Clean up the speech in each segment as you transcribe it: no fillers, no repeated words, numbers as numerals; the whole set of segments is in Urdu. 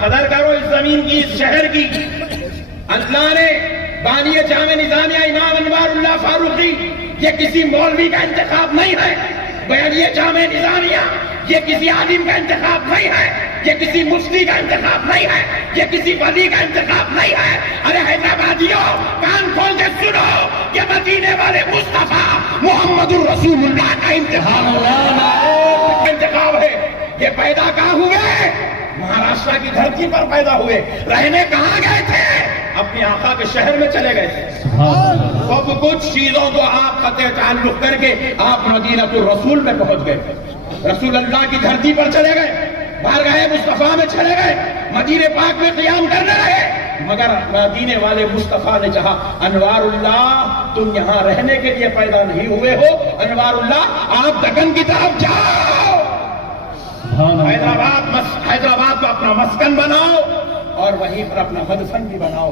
قدر کرو اس زمین کی، اس شہر کی. اللہ نے بانی جامع نظامیہ امام انوار اللہ فاروقی، یہ کسی مولوی کا انتخاب نہیں ہے. بانی جامع نظامیہ یہ کسی عالم کا انتخاب نہیں ہے، یہ کسی مفتی کا انتخاب نہیں ہے، یہ کسی ولی کا انتخاب نہیں ہے. ارے حیدرآبادیوں، کان کھول کے سنو، یہ مدینے والے مصطفیٰ محمد الرسول اللہ کا انتخاب ہے. یہ پیدا کہاں ہوئے؟ مہاراشٹر کی دھرتی پر پیدا ہوئے. رہنے کہاں گئے تھے؟ اپنے آقا کے شہر میں چلے گئے تھے. سب کچھ چیزوں کو آپ قطع تعلق کر کے آپ مدینہ الرسول میں پہنچ گئے. رسول اللہ کی دھرتی پر چلے گئے، بارگاہ مصطفیٰ میں چلے گئے، مدینے پاک میں قیام کرنے لگے. مگر مدینے والے مصطفیٰ نے کہا انوار اللہ تم یہاں رہنے کے لیے پیدا نہیں ہوئے ہو، انوار اللہ آپ دکن کی طرف جاؤ، حیدرآباد کو اپنا مسکن بناؤ اور وہیں پر اپنا مدفن بھی بناؤ،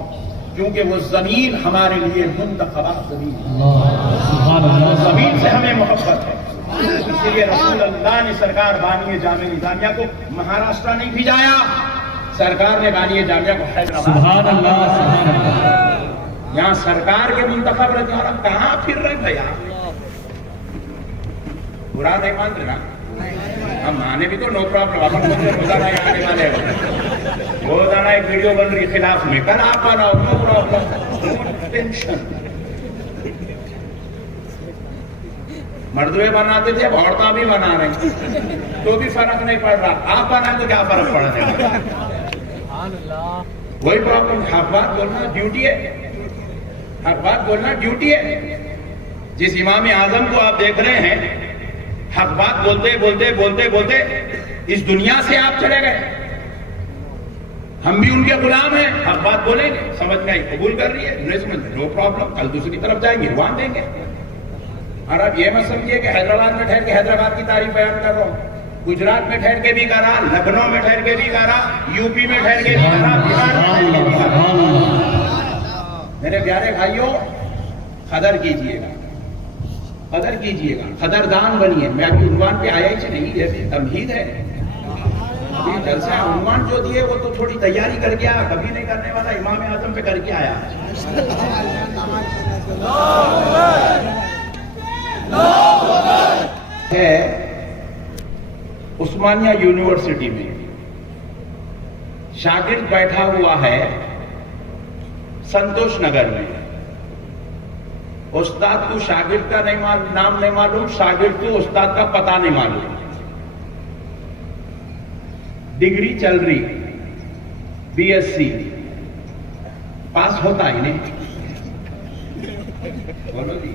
کیونکہ وہ زمین ہمارے لیے منتخبہ زمین ہے. زمین سے ہمیں محبت ہے. اسی لیے رسول اللہ نے سرکار بانی جامع نظامیہ کو مہاراشٹر نہیں بھیجایا، سرکار نے بانی جامعہ کو حیدرآباد. سبحان اللہ سبحان اللہ. یہاں سرکار کے منتخب رہتے ہیں اور ہم کہاں پھر رہے بھیا؟ برا نہیں مانتے نا، ہم مانے بھی تو نو پرابلم. اپن مجھے روزانہ آنے والے روزانہ ایک ویڈیو بن رہی خلاف میں، کل آپ بناؤ، نو پرابلم، نو ٹینشن. مردوے بناتے تھے، اب عورتیں بھی بنا رہے ہیں تو بھی فرق نہیں پڑ رہا. آپ بنائیں تو کیا فرق پڑ رہا ہے؟ وہی پرابلم. حق بات بولنا ڈیوٹی ہے، حق بات بولنا ڈیوٹی ہے. جس امام اعظم کو آپ دیکھ رہے ہیں حق بات بولتے بولتے بولتے بولتے اس دنیا سے آپ چلے گئے. ہم بھی ان کے غلام ہیں، حق بات بولیں گے، سمجھ میں آئی قبول کر رہی ہے، نہیں سمجھ میں نو پرابلم، کل دوسری طرف جائیں گے وہاں دیں گے. اور اب یہ مت سمجھیے کہ حیدرآباد میں ٹھہر کے حیدرآباد کی تعریف بیان کر رہا ہوں، گجرات میں ٹھہر کے بھی کرا، لکھنؤ میں ٹھہر کے بھی کرا، یو پی میں ٹھہر کے بھی کرا، بہار میں ٹھہر کے بھی کرا. میرے پیارے بھائیوں، قدر کیجئے گا، قدر کیجئے گا، قدردان بنیے. میں ابھی عنوان پہ آیا ہی نہیں، یہ بھی تمہید ہے. ابھی جلسہ عنوان جو دیے وہ تو تھوڑی تیاری کر کے آیا، کبھی نہیں کرنے والا، امام اعظم پہ کر کے آیا. ہے عثمانیہ یونیورسٹی میں شاگرد بیٹھا ہوا ہے سنتوش نگر میں. استاد کو شاگرد کا نام نہیں معلوم، شاگرد کو استاد کا پتہ نہیں معلوم. ڈگری چل رہی BSc، پاس ہوتا ہی نہیں. بولو جی،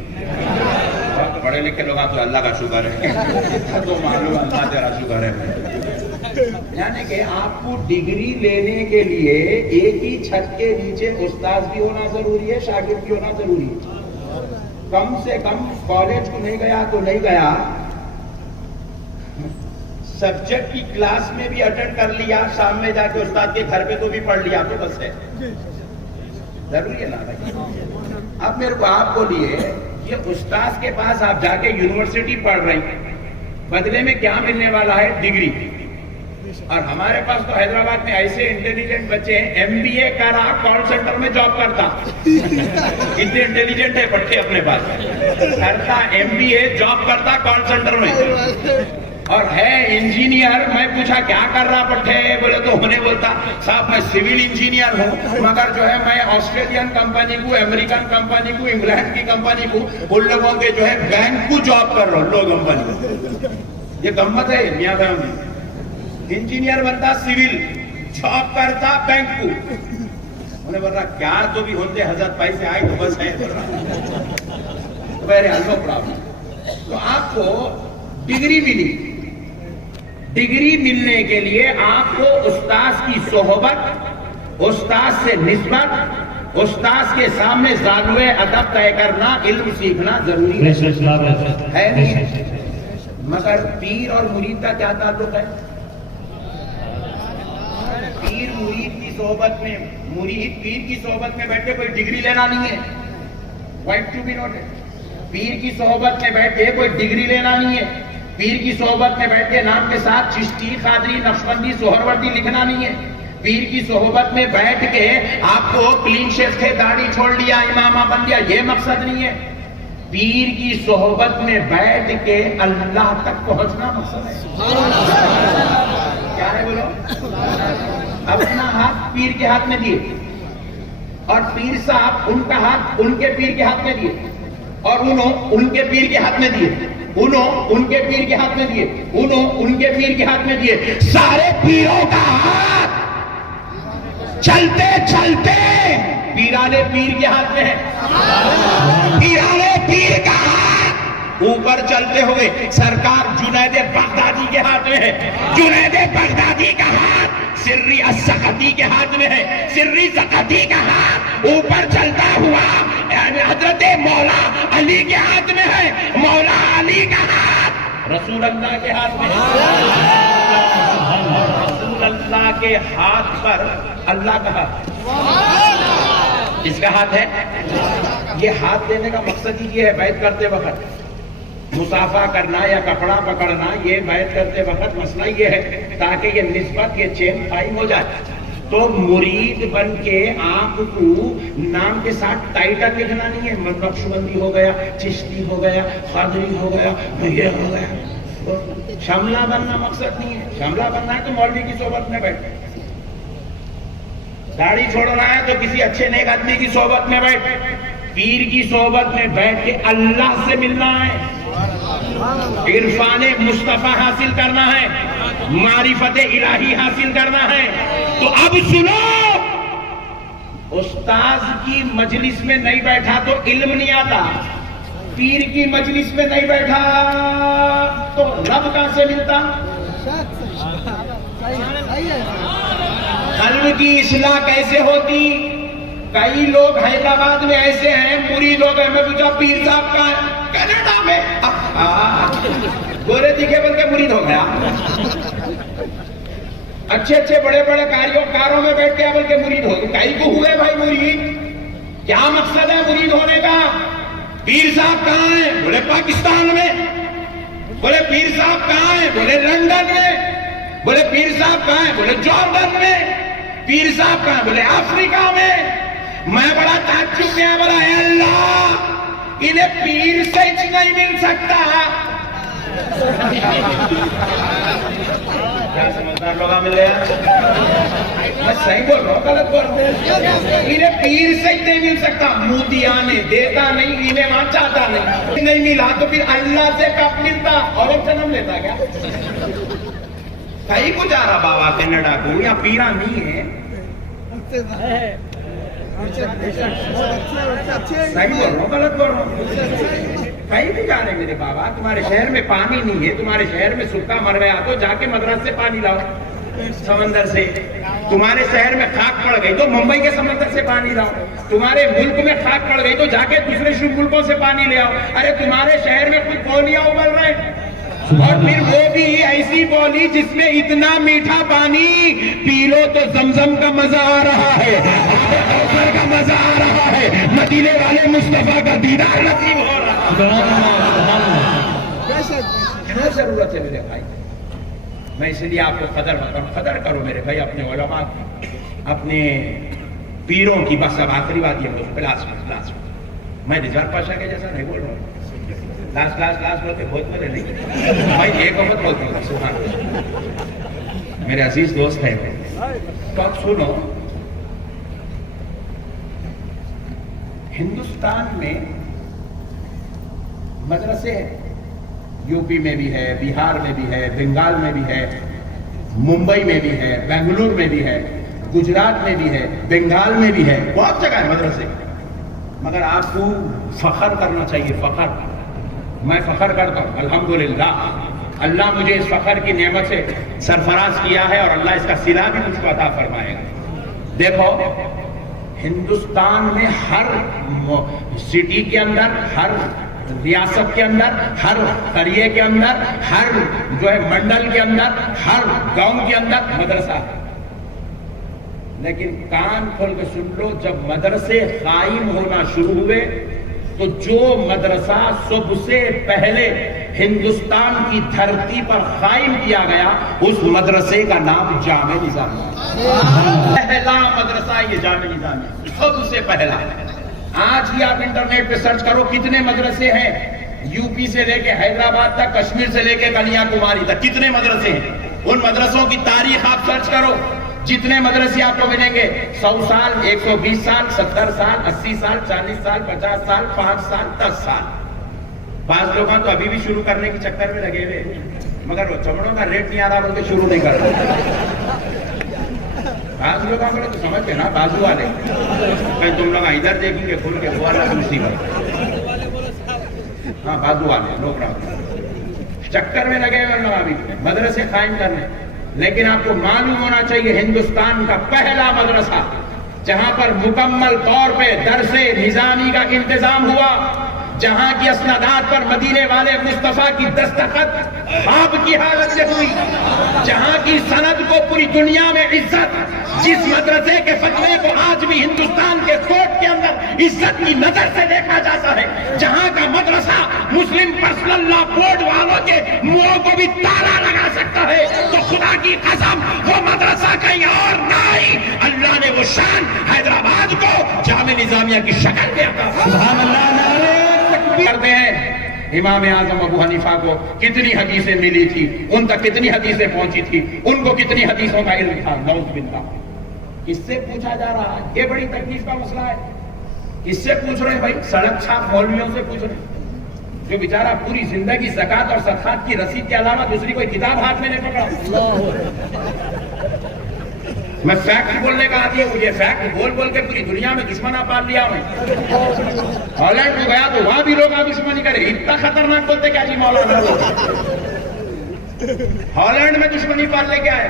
پڑھے لکھے لوگ آپ تو اللہ کا شکر ہے، تو معلوم اللہ تیرا شکر ہے. یعنی کہ آپ کو ڈگری لینے کے لیے ایک ہی چھت کے نیچے استاد بھی ہونا ضروری ہے، شاگرد بھی ہونا ضروری ہے. کم سے کم کالج کو نہیں گیا تو نہیں گیا، سبجیکٹ کی کلاس میں بھی اٹینڈ کر لیا، شام میں جا کے استاد کے گھر پہ تو بھی پڑھ لیا تو بس ہے. ضروری ہے نا بھائی؟ اب میرے کو آپ بولیے، یہ استاد کے پاس آپ جا کے یونیورسٹی پڑھ رہے ہیں، بدلے میں کیا ملنے والا ہے؟ ڈگری. اور ہمارے پاس تو حیدرآباد میں ایسے انٹیلیجنٹ بچے ہیں، MBA کرا، کال سینٹر میں جاب کرتا. اتنے انٹیلیجنٹ ہے پٹھے اپنے پاس، کرتا MBA، جاب کرتا کال سینٹر میں، اور ہے انجینئر. میں پوچھا کیا کر رہا پٹھے؟ بولے تو انہیں بولتا صاحب میں سول انجینئر ہوں، مگر جو ہے میں آسٹریلین کمپنی کو، امریکن کمپنی کو، انگلینڈ کی کمپنی کو، ان لوگوں کے جو ہے بینک کو جاب کر رہا ہوں، لو کمپنی. یہ گمت ہے میاں بہن. انجینئر بنتا سول، جاب کرتا بینک کو. انہیں بول رہا کیا تو بھی ہوتے حضرت پیسے آئے تو بس ہے. No problem. تو آپ کو ڈگری ملی. ڈگری ملنے کے لیے آپ کو استاذ کی صحبت، استاذ سے نسبت، استاذ کے سامنے زانوے ادب طے کرنا، علم سیکھنا ضروری ہے نہیں؟ مگر پیر اور مرید کا کیا تعلق ہے؟ پیر مرید کی صحبت میں، مرید پیر کی صحبت میں بیٹھ کے کوئی ڈگری لینا نہیں ہے. Wait to be noted. پیر کی صحبت میں بیٹھ کے کوئی ڈگری لینا نہیں ہے. پیر کی صحبت میں بیٹھ کے نام کے ساتھ چشتی، قادری، نقشبندی، سہروردی لکھنا نہیں ہے. پیر کی صحبت میں بیٹھ کے آپ کو کلین شیو تھے، داڑھی چھوڑ لیا، امامہ بن لیا، یہ مقصد نہیں ہے. پیر کی صحبت میں بیٹھ کے اللہ تک پہنچنا مقصد ہے. کیا ہے بولو؟ اپنا ہاتھ پیر کے ہاتھ میں دیے اور پیر صاحب ان کا ہاتھ ان کے پیر کے ہاتھ میں دیے اور انہوں ان کے پیر کے ہاتھ میں دیے، انہوں ان کے پیر کے ہاتھ میں دیے، انہوں ان کے پیر کے ہاتھ میں دیے. سارے پیروں کا ہاتھ چلتے چلتے پیرانے پیر کے ہاتھ میں ہے. پیرانے پیر کا ہاتھ اوپر چلتے ہوئے سرکار جنید بغدادی کے ہاتھ میں ہے. جنید بغدادی کا ہاتھ سری السقطی کے ہاتھ میں ہے. سری سقطی کا ہاتھ اوپر چلتا ہوا حضرت مولا علی کے ہاتھ میں ہے. مولا علی کا ہاتھ رسول اللہ کے ہاتھ میں ہے. رسول اللہ کے ہاتھ پر اللہ کا ہاتھ. اس کا ہاتھ ہے. یہ ہاتھ دینے کا مقصد ہی یہ ہے بیعت کرتے وقت مصافحہ کرنا یا کپڑا پکڑنا، یہ بیعت کرتے وقت مسئلہ یہ ہے تاکہ یہ نسبت، یہ چین قائم ہو جائے. تو مرید بن کے آپ کو نام کے ساتھ ٹائٹل لکھنا نہیں ہے. نقشبندی ہو گیا، چشتی ہو گیا، قادری ہو گیا، یہ ہو گیا. شملہ بننا مقصد نہیں ہے. شملہ بننا ہے تو مولوی کی صحبت میں بیٹھ. داڑھی چھوڑنا ہے تو کسی اچھے نیک آدمی کی صحبت میں بیٹھ. پیر کی صحبت میں بیٹھ کے اللہ سے ملنا ہے، عرفان مصطفیٰ حاصل کرنا ہے، معرفت الہی حاصل کرنا ہے. تو اب سنو، استاذ کی مجلس میں نہیں بیٹھا تو علم نہیں آتا. پیر کی مجلس میں نہیں بیٹھا تو رب کہاں سے ملتا؟ قلب کی اصلاح کیسے ہوتی؟ کئی لوگ حیدرآباد میں ایسے ہیں، مرید ہو گئے. میں پوچھا پیر صاحب کہاں ہے؟ کینیڈا میں. گورے دکھے بول کے مرید ہو گیا. اچھے اچھے بڑے بڑے کاروں میں بیٹھ کے بول کے مرید ہو گئے. کئی کو ہوئے بھائی مرید؟ کیا مقصد ہے مرید ہونے کا؟ پیر صاحب کہاں ہیں؟ بولے پاکستان میں. بولے پیر صاحب کہاں ہیں؟ بولے لندن میں. بولے پیر صاحب کہاں ہیں؟ بولے جارڈن میں. پیر صاحب کہاں ہیں؟ بولے افریقہ میں. میں بڑا تعجب میں بولا اے اللہ، انہیں پیر سے ہی نہیں مل سکتا. کیا سمجھدار لوگ مل گیا؟ میں صحیح بول رہا ہوں غلط بول رہا ہوں؟ انہیں پیر سے ہی نہیں مل سکتا. موتیا نے دیتا نہیں، انہیں وہاں چاہتا نہیں ملا تو پھر اللہ سے کب ملتا؟ اور ایک جنم لیتا کیا؟ کہیں کو جا رہا بابا کینیڈا کو یا پیرا نہیں ہے. صحیح بول رہا ہوں غلط بول رہا ہوں؟ کہیں بھی جا رہے میرے بابا. تمہارے شہر میں پانی نہیں ہے، تمہارے شہر میں سکا مر گیا تو جا کے مدرسے سے پانی لاؤ سمندر سے. تمہارے شہر میں خاک پڑ گئی تو ممبئی کے سمندر سے پانی لاؤ. تمہارے ملک میں خاک پڑ گئی تو جا کے دوسرے ملکوں سے پانی لے آؤ. ارے تمہارے شہر میں کچھ بولیاں ابل رہے اور پھر وہ بھی ایسی بولی جس میں اتنا میٹھا پانی پی لو تو زمزم کا مزہ آ رہا ہے، کا مزہ آ رہا ہے، مدینے والے مصطفیٰ کا دیدار نصیب ہو رہا ہے. کیا ضرورت ہے میرے بھائی؟ میں اس لیے آپ کو قدر بتاؤں. قدر کرو میرے بھائی اپنے علماء کی، اپنے پیروں کی. بس اب آخری بات یہ بولوں لاسٹ میں رضوان پاشا کے جیسا نہیں بول رہا ہوں. لاسٹ بولتے بہت مزے نہیں بھائی، ایک وقت بولتے ہیں سبحان اللہ. میرے عزیز دوست ہیں تو اب سنو، ہندوستان میں مدرسے ہیں، یو پی میں بھی ہے، بہار میں بھی ہے، بنگال میں بھی ہے، ممبئی میں بھی ہے، بنگلور میں بھی ہے، گجرات میں بھی ہے، بنگال میں بھی ہے، بہت جگہ ہے مدرسے. مگر آپ کو فخر کرنا چاہیے. فخر میں فخر کرتا ہوں الحمدللہ. اللہ مجھے اس فخر کی نعمت سے سرفراز کیا ہے اور اللہ اس کا صلہ بھی مجھ کو عطا فرمائے گا. دیکھو ہندوستان میں ہر سٹی کے اندر، ہر ریاست کے اندر، ہر قریے کے اندر، ہر جو ہے منڈل کے اندر، ہر گاؤں کے اندر مدرسہ ہے. لیکن کان کھول کے سن لو، جب مدرسے قائم ہونا شروع ہوئے تو جو مدرسہ سب سے پہلے ہندوستان کی دھرتی پر قائم کیا گیا، اس مدرسے کا نام جامع نظامیہ، پہلا مدرسہ یہ جامع نظامیہ، سب سے پہلا۔ آج ہی آپ انٹرنیٹ پہ سرچ کرو کتنے مدرسے ہیں، یو پی سے لے کے حیدرآباد تک، کشمیر سے لے کے کنیا کماری تک کتنے مدرسے ہیں، ان مدرسوں کی تاریخ آپ سرچ کرو، جتنے مدرسے آپ کو ملیں گے، 100 سال، 120 سال، 70 سال، 80 سال، 40 سال، 50 سال، 5 سال، 10 سال۔ بعض لوگ تو ابھی بھی شروع کرنے کے چکر میں لگے ہوئے، مگر وہ چمڑوں کا ریٹ نہیں آ رہا بول کے شروع نہیں کر رہے۔ بعض لوگوں کو تو سمجھ کے نا بازو والے، تم لوگ ادھر دیکھیں گے کھل کے، وہ والا مصیبت، ہاں بازو والے لوگ چکر میں لگے ہوئے لوگ ابھی مدرسے قائم کرنے۔ لیکن آپ کو معلوم ہونا چاہیے ہندوستان کا پہلا مدرسہ جہاں پر مکمل طور پہ درس نظامی کا انتظام ہوا، جہاں کی اسنادات پر مدینے والے مصطفیٰ کی دستخط خواب کی حالت سے ہوئی، جہاں کی سند کو پوری دنیا میں عزت، جس مدرسے کے فتوے کو آج بھی ہندوستان کے کورٹ کے اندر عزت کی نظر سے دیکھا جاتا ہے، جہاں کا مدرسہ مسلم پرسنل لا بورڈ والوں کے منہوں کو بھی تالا لگا سکتا ہے، تو خدا کی قسم وہ مدرسہ کہیں اور نہیں، اللہ نے وہ شان حیدرآباد کو جامع نظامیہ کی شکل میں عطا فرمائی۔ سبحان اللہ، نعرہ کرتے ہیں۔ امام اعظم ابو حنیفہ کو کتنی حدیثیں ملی تھی، ان تک کتنی حدیثیں پہنچی تھی، ان کو کتنی حدیثوں کا علم تھا، نعوذ باللہ۔ کس سے پوچھا جا رہا ہے؟ یہ بڑی تکلیف کا مسئلہ ہے۔ کس سے پوچھ رہے ہیں بھائی؟ سڑک چھاپ مولویوں سے پوچھ رہے ہیں، جو بیچارہ پوری زندگی زکات اور صدقات کی رسید کے علاوہ دوسری کوئی کتاب ہاتھ میں نہیں پکڑا۔ میں فیکٹ بولنے کا عادی ہوں، مجھے فیکٹ بول بول کے پوری دنیا میں دشمنہ پال لیا میں۔ ہالینڈ میں گیا تو وہاں بھی لوگ دشمنی کرے، اتنا خطرناک بولتے کیا جی مولانا لوگ۔ ہالینڈ میں دشمنی پال لے کے آئے،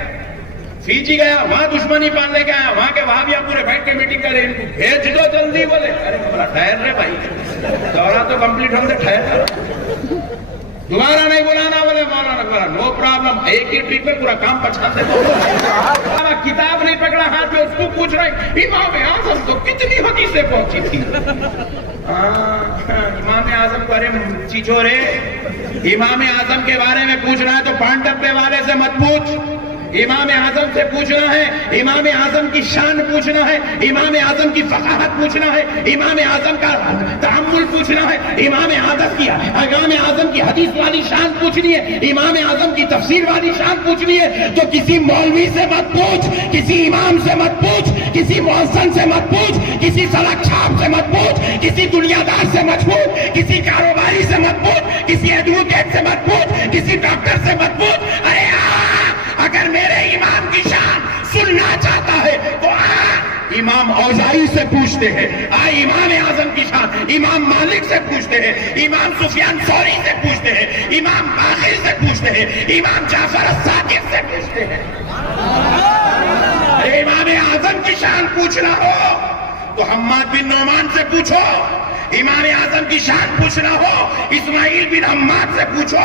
فیجی گیا وہاں دشمنی پال لے کے آیا، وہاں کے وہاں بھی آپ پورے بیٹھ کے میٹنگ کرے، ان کو بھیج دو جلدی، بولے ارے ٹھہر رہے بھائی، دورہ تو کمپلیٹ ہوں گے، ٹھہر دوبارہ نہیں بلانا، بولے مولانا بولا نو پرابلم، ایک ہی ٹرپ میں پورا کام پچھاتے دو۔ کتاب نہیں پکڑا ہاتھ میں، اس کو پوچھ رہے امام اعظم کو کتنی حدیثیں پہنچی تھی۔ امام اعظم کو ارے چیچورے، امام اعظم کے بارے میں پوچھ رہا ہے تو پان ڈبے والے سے مت پوچھ، امام اعظم سے پوچھنا ہے، امام اعظم کی شان پوچھنا ہے، امام اعظم کی فقاہت پوچھنا ہے، امام اعظم کا تحمل پوچھنا ہے، امام اعظم کی حدیث والی شان پوچھنی ہے، امام اعظم کی تفسیر والی شان پوچھنی ہے، تو کسی مولوی سے مت پوچھ، کسی امام سے مت پوچھ، کسی محسن سے مت پوچھ، کسی سڑک چھاپ سے مت پوچھ، کسی دنیا دار سے مت پوچھ، کسی کاروباری سے مت پوچھ، کسی ایڈوکیٹ سے مت پوچھ، کسی ڈاکٹر سے مت پوچھ۔ ارے اگر میرے امام کی شان سننا چاہتا ہے تو امام اوزاعی سے پوچھتے ہیں، امام اعظم کی شان امام مالک سے پوچھتے ہیں، امام سفیان ثوری سے پوچھتے ہیں، امام باقر سے پوچھتے ہیں، امام جعفر الصادق سے پوچھتے ہیں۔ ارے امام اعظم کی شان پوچھنا ہو تو حماد بن نعمان سے پوچھو، امام اعظم کی شان پوچھنا ہو اسماعیل بن حماد سے پوچھو،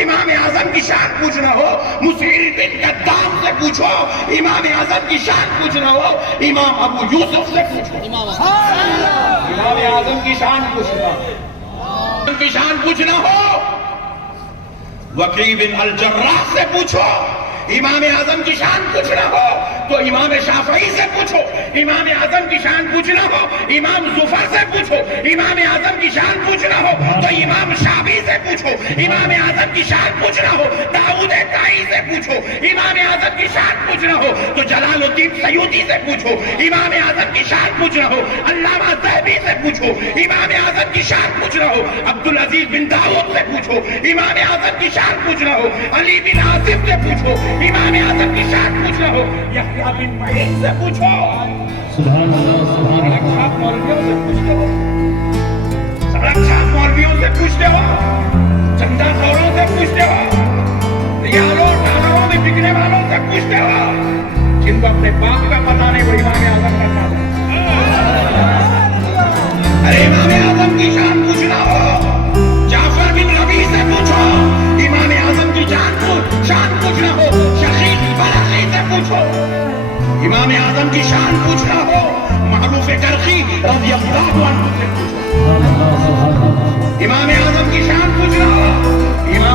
امام اعظم کی شان پوچھنا ہو مسیل بن قدام سے پوچھو، امام اعظم کی شان پوچھنا ہو امام ابو یوسف سے پوچھو۔ امام اعظم کی شان پوچھنا ہو، کی شان پوچھنا ہو وکیع بن الجراح سے پوچھو، امام اعظم کی شان پوچھنا ہو تو امام شافعی سے پوچھو، امام اعظم کی شان پوچھنا ہو امام زفر سے پوچھو، امام اعظم کی شان پوچھنا ہو تو امام شافعی سے پوچھو، امام اعظم کی شان پوچھنا ہو داؤد طائی سے پوچھو، امام اعظم کی شان پوچھنا ہو تو جلال الدین سیوطی سے پوچھو، امام اعظم کی شان پوچھنا ہو علامہ ذہبی سے پوچھو، امام اعظم کی شان پوچھنا ہو عبدالعزیز بن داؤد سے پوچھو، امام اعظم کی شان پوچھنا ہو علی بن عاصم سے پوچھو، امام اعظم کی شان پوچھنا ہو یحییٰ بن معین سے پوچھو۔ سبحان اللہ، سبحان اللہ۔ سڑک چھاپ مولویوں سے پوچھتے ہو، سڑک چھاپ مولویوں سے پوچھتے ہو، چندہ خوروں سے پوچھتے ہو، ریالوں ڈالروں میں بکنے والوں سے پوچھتے ہو، جن کو اپنے باپ کا پتہ نہیں وہ امام اعظم کا نام ہے۔ ارے امام اعظم کی شان پوچھنا ہو جعفر بن ربیع سے پوچھو، امام اعظم کی شان پوچھنا ہو شقیق برقی سے پوچھو، امام اعظم کی شان پوچھنا ہو معروف کرخی رضی اللہ عنہ سے پوچھو، امام اعظم کی شان پوچھنا ہو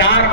4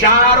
4